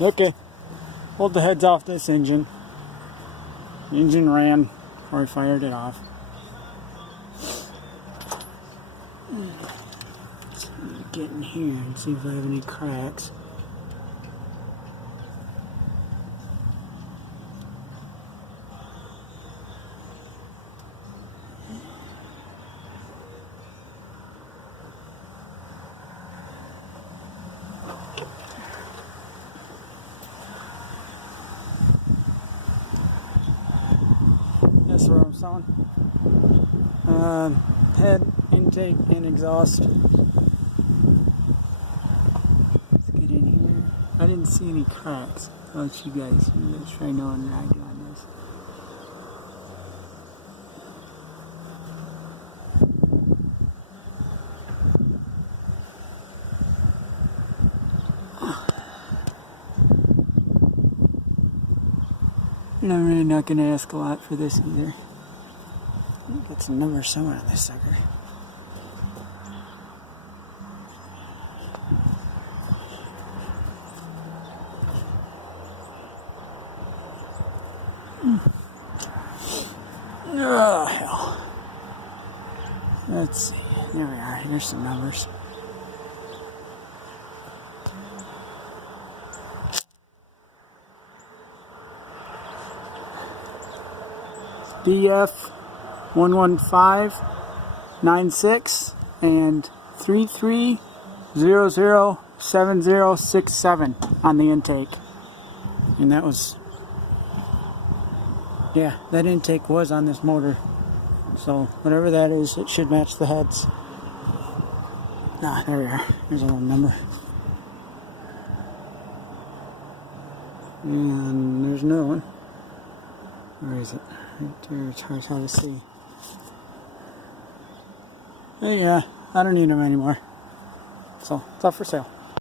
Okay, hold the heads off this engine. The engine ran before I fired it off. Let's get in here and see if I have any cracks. That's where I'm selling. Head, intake, and exhaust. Let's get in here. I didn't see any cracks. I'll let you guys try knowing what I do on this. And I'm really not going to ask a lot for this either. Got some numbers somewhere on this sucker. Oh, hell. Let's see. There we are. There's some numbers. DF 11596 and 33007067 on the intake. And that was, yeah, that intake was on this motor. So whatever that is, it should match the heads. Ah, there we are. There's a little number. And there's another one. Where is it? Right there, it's hard to see. Oh yeah, I don't need them anymore. So, it's up for sale.